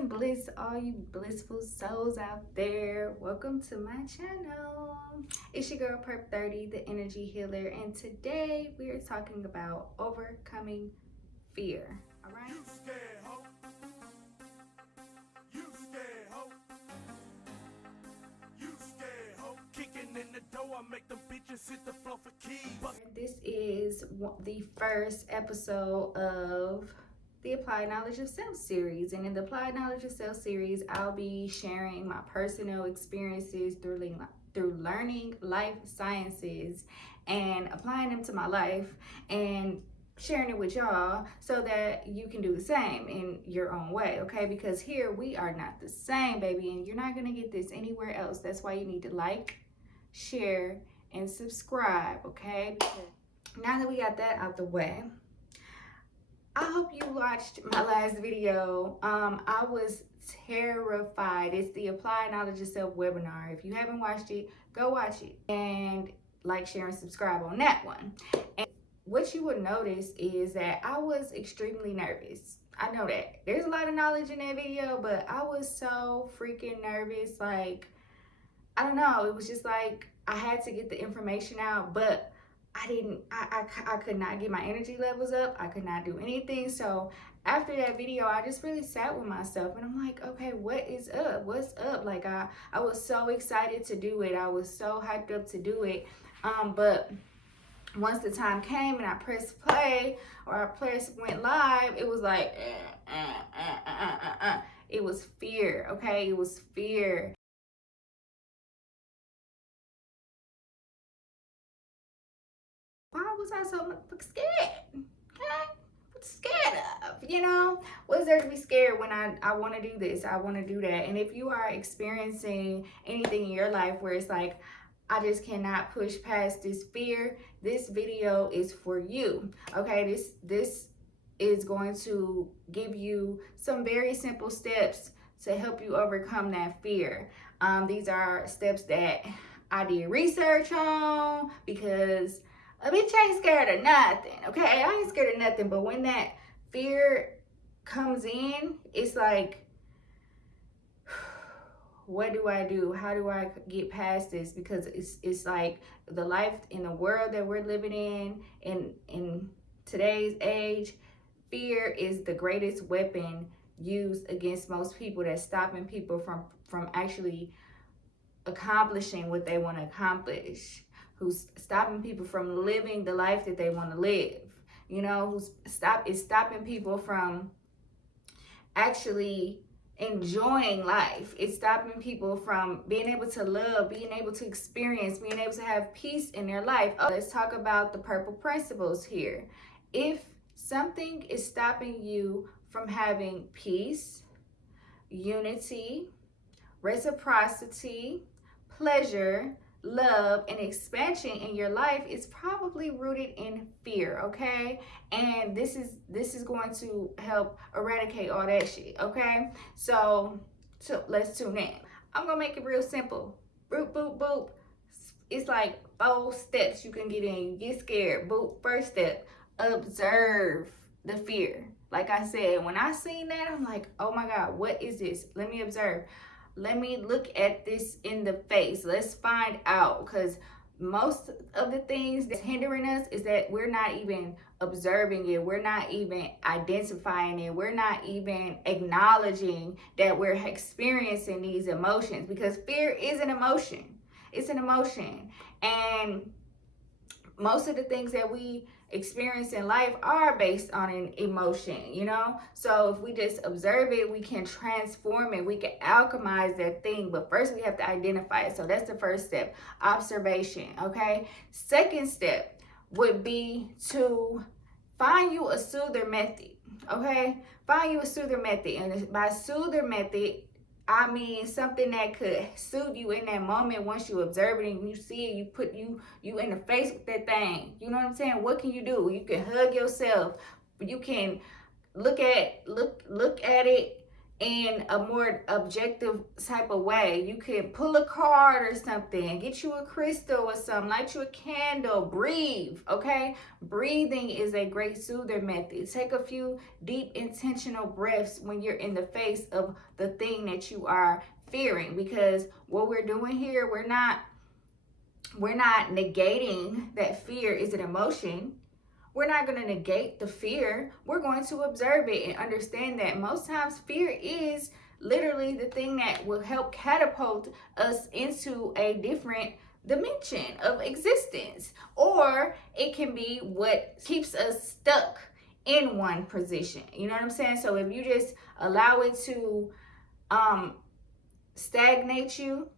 and bliss, all you blissful souls out there. Welcome to my channel. It's your girl Purp30, the energy healer, and today we are talking about overcoming fear. All right. You scared, ho. You scared, ho. You scared, ho. Kicking in the door, I make them bitches hit the floor for keys. This is the first episode of the Applied Knowledge of Self series, and in the Applied Knowledge of Self series, I'll be sharing my personal experiences through learning life sciences and applying them to my life and sharing it with y'all so that you can do the same in your own way, okay? Because here we are not the same, baby, and you're not gonna get this anywhere else. That's why you need to like, share, and subscribe, okay? Because now that we got that out the way, I hope you watched my last video. I was terrified. It's the Applied Knowledge of Self webinar. If you haven't watched it, go watch it and like, share, and subscribe on that one. And what you would notice is that I was extremely nervous. I know that there's a lot of knowledge in that video, but I was so freaking nervous. Like, I don't know, it was just like I had to get the information out, but I could not get my energy levels up. I could not do anything. So after that video, I just really sat with myself and I'm like, okay, what is up? What's up? Like I was so excited to do it. I was so hyped up to do it. But once the time came and I pressed play or I went live, it was like, it was fear, okay? It was fear. Why was I so scared? Okay? What's scared of? You know, what is there to be scared when I want to do this? I want to do that. And if you are experiencing anything in your life where it's like, I just cannot push past this fear, this video is for you. Okay, this is going to give you some very simple steps to help you overcome that fear. These are steps that I did research on because a bitch ain't scared of nothing, okay? I ain't scared of nothing, but when that fear comes in, it's like, what do I do? How do I get past this? Because it's like the life in the world that we're living in today's age, fear is the greatest weapon used against most people. That's stopping people from actually accomplishing what they want to accomplish. Who's stopping people from living the life that they want to live, you know, is stopping people from actually enjoying life. It's stopping people from being able to love, being able to experience, being able to have peace in their life. Let's talk about the purple principles here. If something is stopping you from having peace, unity, reciprocity, pleasure, love, and expansion in your life, is probably rooted in fear, okay? And this is going to help eradicate all that shit, okay? So let's tune in. I'm gonna make it real simple. Boop, boop, boop. It's like 4 steps you can get in. Get scared. Boop. First step, observe the fear. Like I said, when I seen that, I'm like, oh my God, what is this? Let me observe. Let me look at this in the face. Let's find out, because most of the things that's hindering us is that we're not even observing it. We're not even identifying it. We're not even acknowledging that we're experiencing these emotions, because fear is an emotion. It's an emotion. And most of the things that we experience in life are based on an emotion, you know? So if we just observe it, we can transform it, we can alchemize that thing, but first we have to identify it. So that's the first step, observation, okay? Second step would be to find you a soother method, okay? Find you a soother method, and by soother method, I mean something that could soothe you in that moment. Once you observe it and you see it, you put you in the face with that thing. You know what I'm saying? What can you do? You can hug yourself. You can look at it in a more objective type of way. You could pull a card or something, get you a crystal or something, light you a candle, breathe, okay? Breathing is a great soother method. Take a few deep intentional breaths when you're in the face of the thing that you are fearing, because what we're doing here, we're not negating that fear is an emotion. We're not going to negate the fear. We're going to observe it and understand that most times fear is literally the thing that will help catapult us into a different dimension of existence. Or it can be what keeps us stuck in one position. You know what I'm saying? So if you just allow it to stagnate you,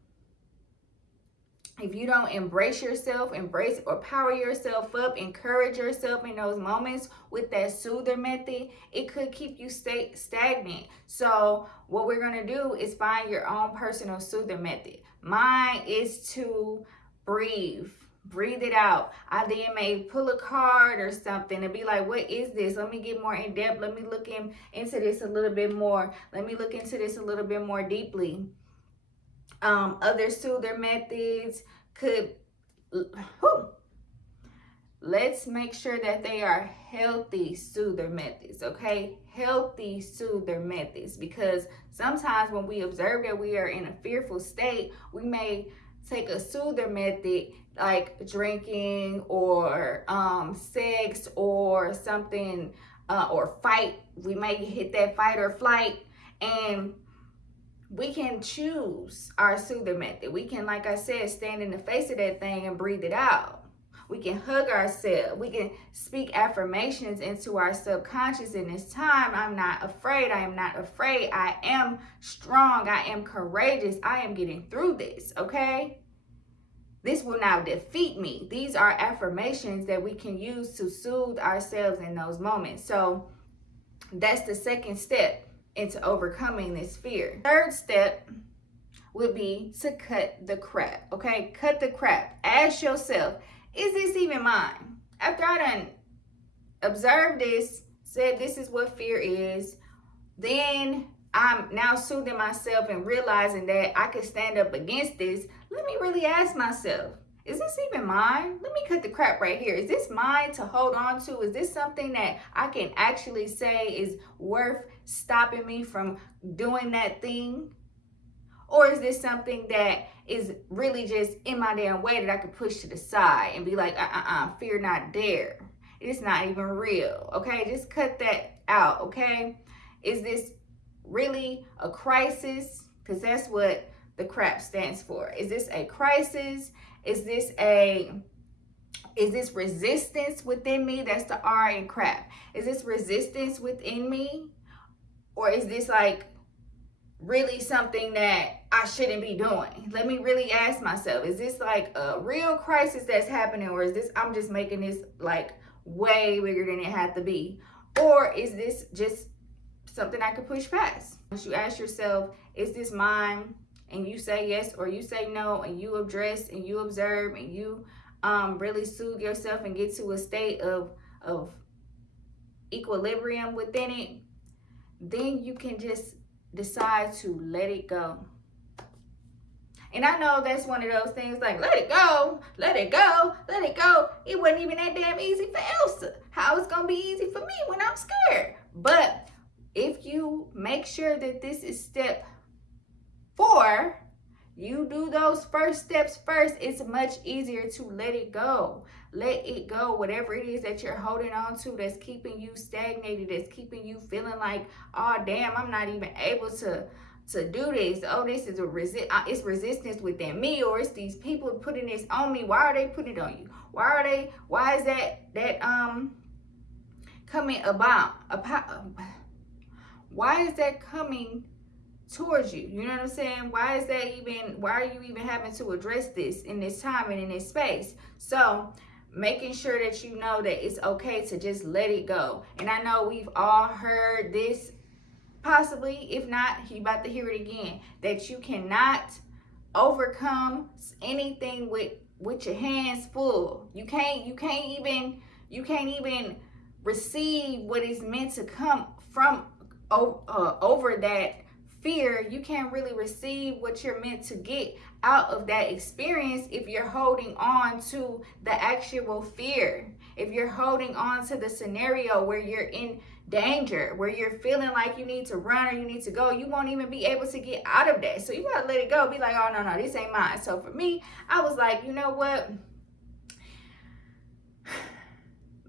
if you don't embrace yourself, embrace or power yourself up, encourage yourself in those moments with that soother method, it could keep you stagnant. So what we're going to do is find your own personal soother method. Mine is to breathe. Breathe it out. I then may pull a card or something and be like, what is this? Let me get more in depth. Let me look into this a little bit more. Let me look into this a little bit more deeply. Other soother methods could, let's make sure that they are healthy soother methods, okay? Healthy soother methods, because sometimes when we observe that we are in a fearful state, we may take a soother method like drinking or sex or something, or fight. We may hit that fight or flight, and we can choose our soother method. We can, like I said, stand in the face of that thing and breathe it out. We can hug ourselves. We can speak affirmations into our subconscious in this time. I'm not afraid. I am not afraid. I am strong. I am courageous. I am getting through this, okay? This will now defeat me. These are affirmations that we can use to soothe ourselves in those moments. So that's the second step into overcoming this fear. Third step would be to cut the crap, okay? Cut the crap. Ask yourself, is this even mine? After I done observed this, said this is what fear is, then I'm now soothing myself and realizing that I could stand up against this. Let me really ask myself, is this even mine? Let me cut the crap right here. Is this mine to hold on to? Is this something that I can actually say is worth stopping me from doing that thing? Or is this something that is really just in my damn way that I could push to the side and be like, fear not there. It's not even real, okay? Just cut that out, okay? Is this really a crisis? Because that's what the crap stands for. Is this a crisis? Is this resistance within me? That's the R in crap. Is this resistance within me? Or is this like really something that I shouldn't be doing? Let me really ask myself, is this like a real crisis that's happening? Or is this, I'm just making this like way bigger than it had to be? Or is this just something I could push past? Once you ask yourself, is this mine? And you say yes or you say no, and you address and you observe and you really soothe yourself and get to a state of equilibrium within it, then you can just decide to let it go. And I know that's one of those things like, let it go, let it go, let it go. It wasn't even that damn easy for Elsa. How it's gonna be easy for me when I'm scared? But if you make sure that this is step 4, you do those first steps first, it's much easier to let it go. Let it go, whatever it is that you're holding on to that's keeping you stagnated, that's keeping you feeling like, oh damn, I'm not even able to do this. Oh, this is it's resistance within me, or it's these people putting this on me. Why are they putting it on you? Why is that coming about? Why is that coming towards you? You know what I'm saying? Why are you even having to address this in this time and in this space? So making sure that you know that it's okay to just let it go. And I know we've all heard this, possibly, if not, you about to hear it again, that you cannot overcome anything with your hands full. You can't even receive what is meant to come from over that fear, you can't really receive what you're meant to get out of that experience if you're holding on to the actual fear. If you're holding on to the scenario where you're in danger, where you're feeling like you need to run or you need to go, you won't even be able to get out of that. So you gotta let it go. Be like, oh no, this ain't mine. So for me, I was like, you know what?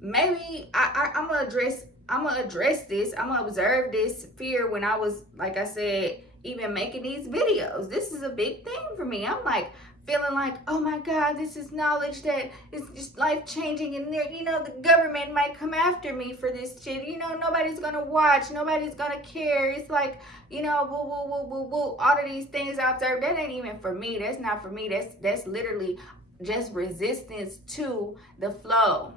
Maybe I'm gonna address this. I'm gonna observe this fear when I was, like I said, even making these videos. This is a big thing for me. I'm like feeling like, oh my God, this is knowledge that is just life changing, and there, the government might come after me for this shit. Nobody's gonna watch, nobody's gonna care. It's like, woo, woo, woo, woo, woo. All of these things I observed, that ain't even for me. That's not for me. That's literally just resistance to the flow.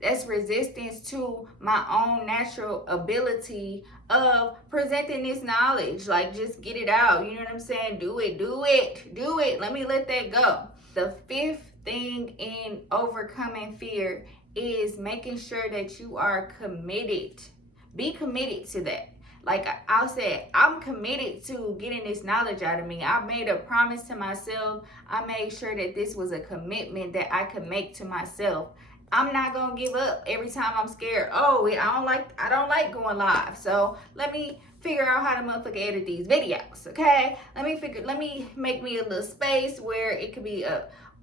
That's resistance to my own natural ability of presenting this knowledge. Like, just get it out. You know what I'm saying? Do it. Let me let that go. The fifth thing in overcoming fear is making sure that you are committed. Be committed to that. Like I said, I'm committed to getting this knowledge out of me. I made a promise to myself. I made sure that this was a commitment that I could make to myself. I'm not gonna give up every time I'm scared. Oh, I don't like going live. So let me figure out how to motherfucker edit these videos, okay? Let me make me a little space where it could be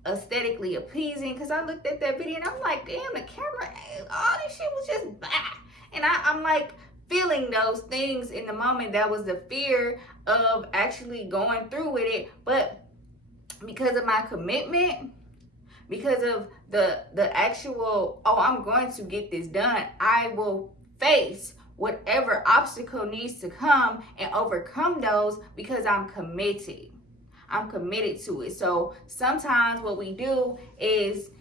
aesthetically appeasing. Cause I looked at that video and I'm like, damn, the camera, all this shit was just bad. And I'm like feeling those things in the moment. That was the fear of actually going through with it. But because of my commitment, because of the actual, I'm going to get this done, I will face whatever obstacle needs to come and overcome those because I'm committed. I'm committed to it. So sometimes what we do is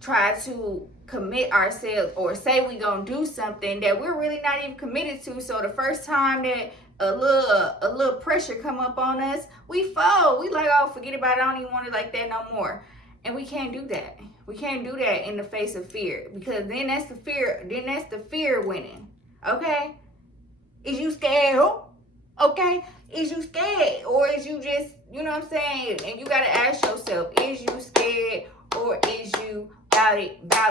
try to commit ourselves or say we gonna do something that we're really not even committed to. So the first time that a little pressure come up on us, we fall. We like, oh, forget about it. I don't even want it like that no more. And we can't do that. We can't do that in the face of fear, because then that's the fear winning. Okay? Is you scared? Okay? Is you scared? Or is you just, you know what I'm saying? And you gotta ask yourself, is you scared or is you about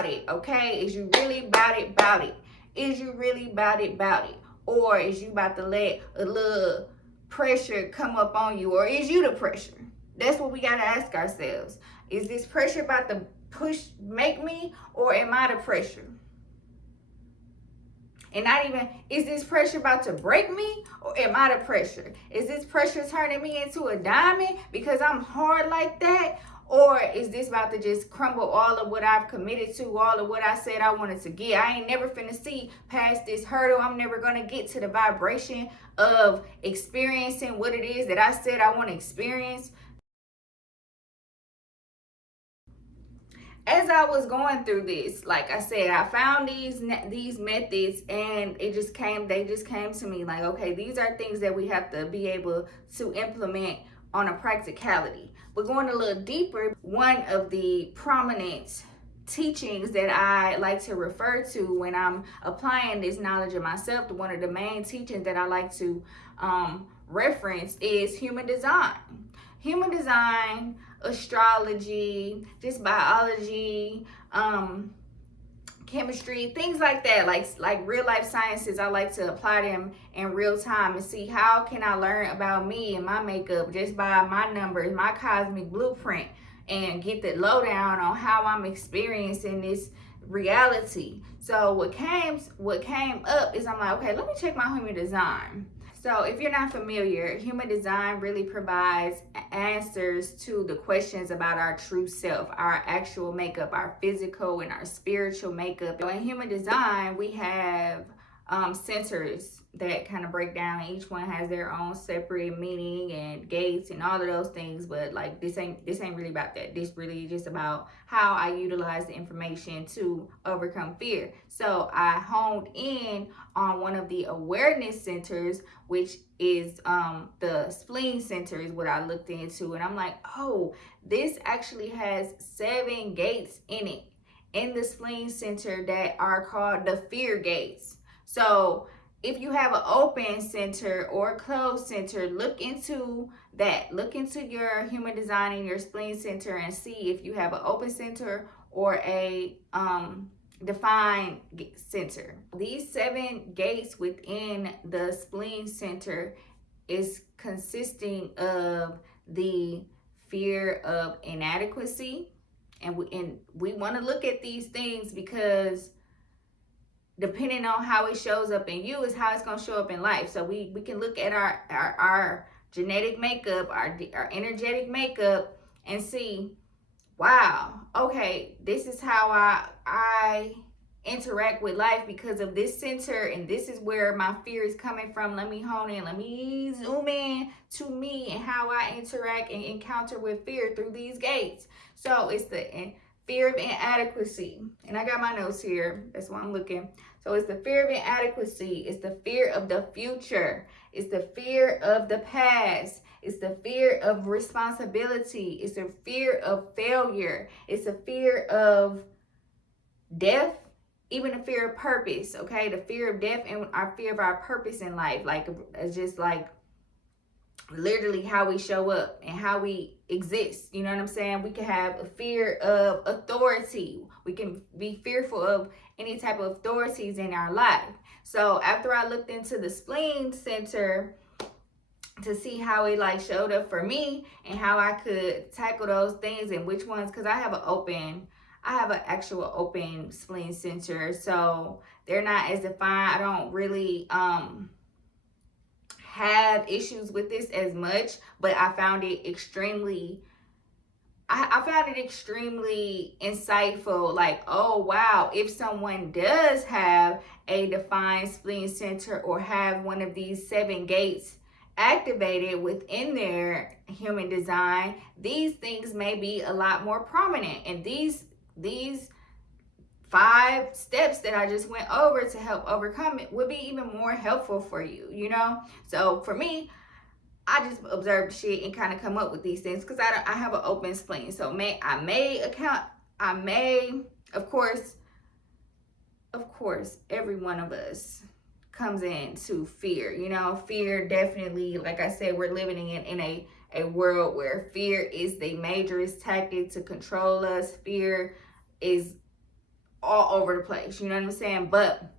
it? Okay? Is you really about it? Is you really about it? Or is you about to let a little pressure come up on you? Or is you the pressure? That's what we gotta ask ourselves. Is this pressure about to make me, or am I the pressure? And not even, is this pressure about to break me, or am I the pressure? Is this pressure turning me into a diamond because I'm hard like that? Or is this about to just crumble all of what I've committed to, all of what I said I wanted to get? I ain't never finna see past this hurdle. I'm never gonna get to the vibration of experiencing what it is that I said I want to experience. As I was going through this, like I said, I found these methods, and they just came to me like, okay, these are things that we have to be able to implement on a practicality. But going a little deeper, one of the prominent teachings that I like to refer to when I'm applying this knowledge of myself, one of the main teachings that I like to reference is human design. Human design, astrology, just biology, chemistry, things like that, like real life sciences. I like to apply them in real time and see how can I learn about me and my makeup just by my numbers, my cosmic blueprint, and get the lowdown on how I'm experiencing this reality. So what came up is I'm like, okay, let me check my human design. So if you're not familiar, human design really provides answers to the questions about our true self, our actual makeup, our physical and our spiritual makeup. In human design, we have centers that kind of break down. Each one has their own separate meaning and gates and all of those things, but like this ain't really about that. This really just about how I utilize the information to overcome fear. So I honed in on one of the awareness centers, which is the spleen center is what I looked into, and I'm like, oh, this actually has 7 gates in it, in the spleen center, that are called the fear gates. So if you have an open center or a closed center, look into that. Look into your human design and your spleen center and see if you have an open center or a defined center. These 7 gates within the spleen center is consisting of the fear of inadequacy. And we want to look at these things because depending on how it shows up in you is how it's going to show up in life. So we can look at our genetic makeup, our energetic makeup, and see, wow, okay, this is how I interact with life because of this center, and this is where my fear is coming from. Let me hone in, let me zoom in to me and how I interact and encounter with fear through these gates. So it's the fear of inadequacy, and I got my notes here, that's why I'm looking. So it's the fear of inadequacy, it's the fear of the future, it's the fear of the past, it's the fear of responsibility, it's the fear of failure, it's the fear of death, even the fear of purpose. Okay, the fear of death and our fear of our purpose in life, like it's just like literally how we show up and how we exist. You know what I'm saying? We can have a fear of authority. We can be fearful of any type of authorities in our life. So after I looked into the spleen center to see how it like showed up for me and how I could tackle those things and which ones, because I have an actual open spleen center, so they're not as defined. I don't really have issues with this as much, but I found it extremely insightful. Like, oh wow, if someone does have a defined spleen center or have one of these 7 gates activated within their human design, these things may be a lot more prominent. And these 5 steps that I just went over to help overcome it would be even more helpful for you, you know? So for me, I just observed shit and kind of come up with these things because I have an open spleen. So of course, every one of us comes into fear, you know? Fear definitely, like I said, we're living in a world where fear is the majorest tactic to control us. Fear is all over the place, you know what I'm saying? But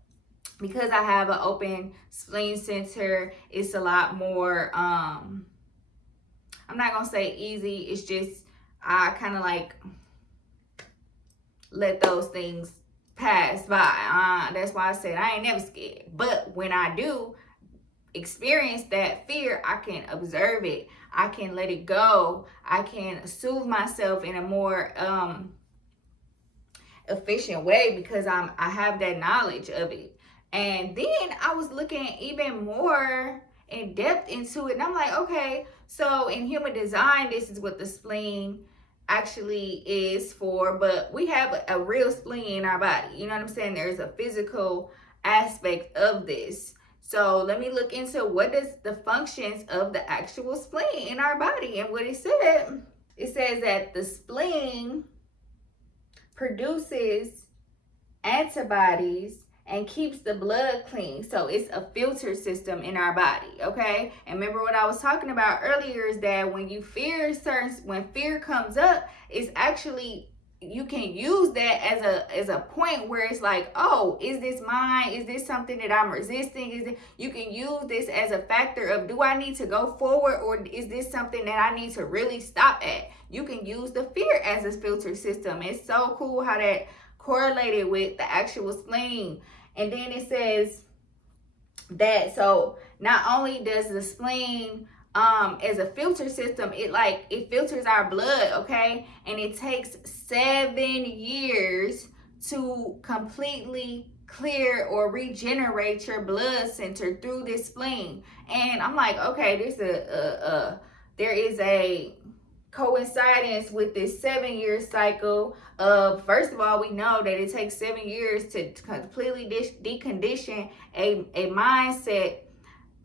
because I have an open spleen center, it's a lot more, I'm not gonna say easy, it's just, I kind of like let those things pass by. That's why I said I ain't never scared. But when I do experience that fear, I can observe it, I can let it go, I can soothe myself in a more efficient way because I have that knowledge of it. And then I was looking even more in depth into it, and I'm like, okay, so in human design, this is what the spleen actually is for, but we have a real spleen in our body, you know what I'm saying? There's a physical aspect of this. So let me look into what is the functions of the actual spleen in our body. And what it says that the spleen produces antibodies and keeps the blood clean. So it's a filter system in our body, okay? And remember what I was talking about earlier is that when fear comes up, it's actually, you can use that as a point where it's like, oh, is this mine? Is this something that I'm resisting? You can use this as a factor of, do I need to go forward, or is this something that I need to really stop at? You can use the fear as a filter system. It's so cool how that correlated with the actual spleen. And then it says that, so not only does the spleen as a filter system, it filters our blood, okay? And it takes 7 years to completely clear or regenerate your blood center through this spleen. And I'm like, okay, there is a coincidence with this 7-year cycle of, first of all, we know that it takes 7 years to completely decondition a mindset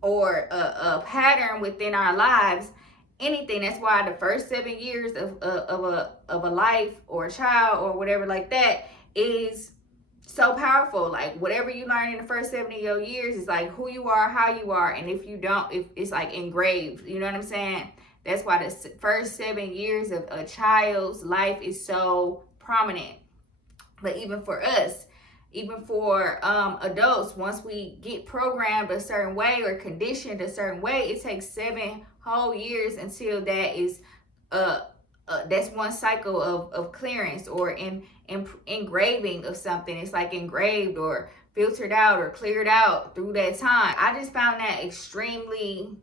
or a pattern within our lives. Anything. That's why the first 7 years of a life or a child or whatever like that is so powerful. Like whatever you learn in the first 7 of your years is like who you are, how you are, and if you don't, if it's like engraved, you know what I'm saying? That's why the first 7 years of a child's life is so prominent. But even for us, even for adults, once we get programmed a certain way or conditioned a certain way, it takes 7 whole years until that is that's one cycle of clearance or engraving of something. It's like engraved or filtered out or cleared out through that time. I just found that extremely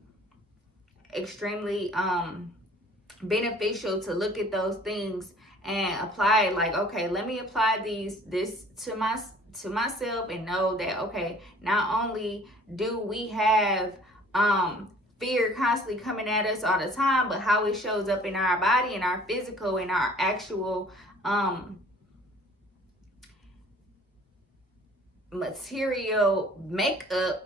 beneficial to look at those things and apply it. Like, okay, let me apply this to myself and know that, okay, not only do we have fear constantly coming at us all the time, but how it shows up in our body, in our physical, in our actual material makeup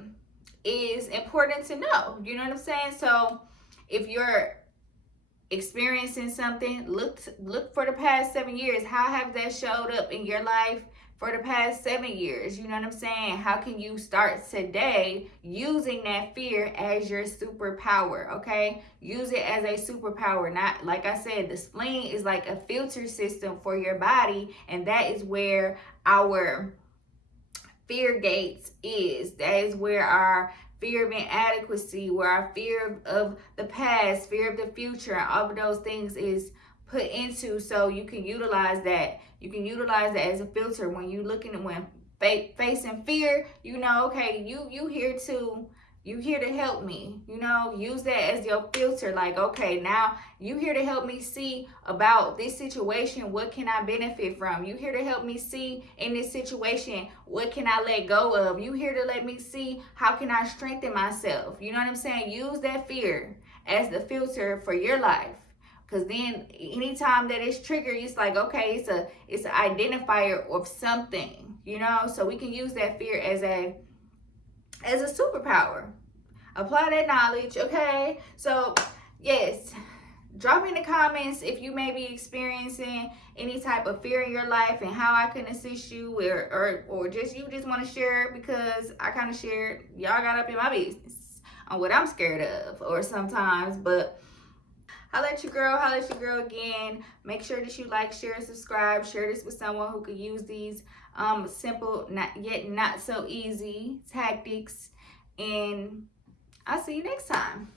is important to know. You know what I'm saying? So if you're experiencing something, look for the past 7 years. How have that showed up in your life for the past 7 years? You know what I'm saying? How can you start today using that fear as your superpower? Okay, use it as a superpower. Not, like I said, the spleen is like a filter system for your body, and that is where our fear gates is. That is where our fear of inadequacy, where our fear of the past, fear of the future, and all of those things is put into. So you can utilize that. You can utilize that as a filter when you looking at, when facing fear. You know, okay, you here to help me. You know, use that as your filter. Like, okay, now you here to help me see about this situation. What can I benefit from? You here to help me see in this situation, what can I let go of? You here to let me see how can I strengthen myself? You know what I'm saying? Use that fear as the filter for your life. Because then anytime that it's triggered, it's like, okay, it's an identifier of something, you know? So we can use that fear as a superpower. Apply that knowledge, okay? So yes, drop in the comments if you may be experiencing any type of fear in your life and how I can assist you, or just you just want to share, because I kind of shared, y'all got up in my business on what I'm scared of or sometimes. But holla at your girl again. Make sure that you like, share, and subscribe. Share this with someone who could use these simple, not so easy tactics. And I'll see you next time.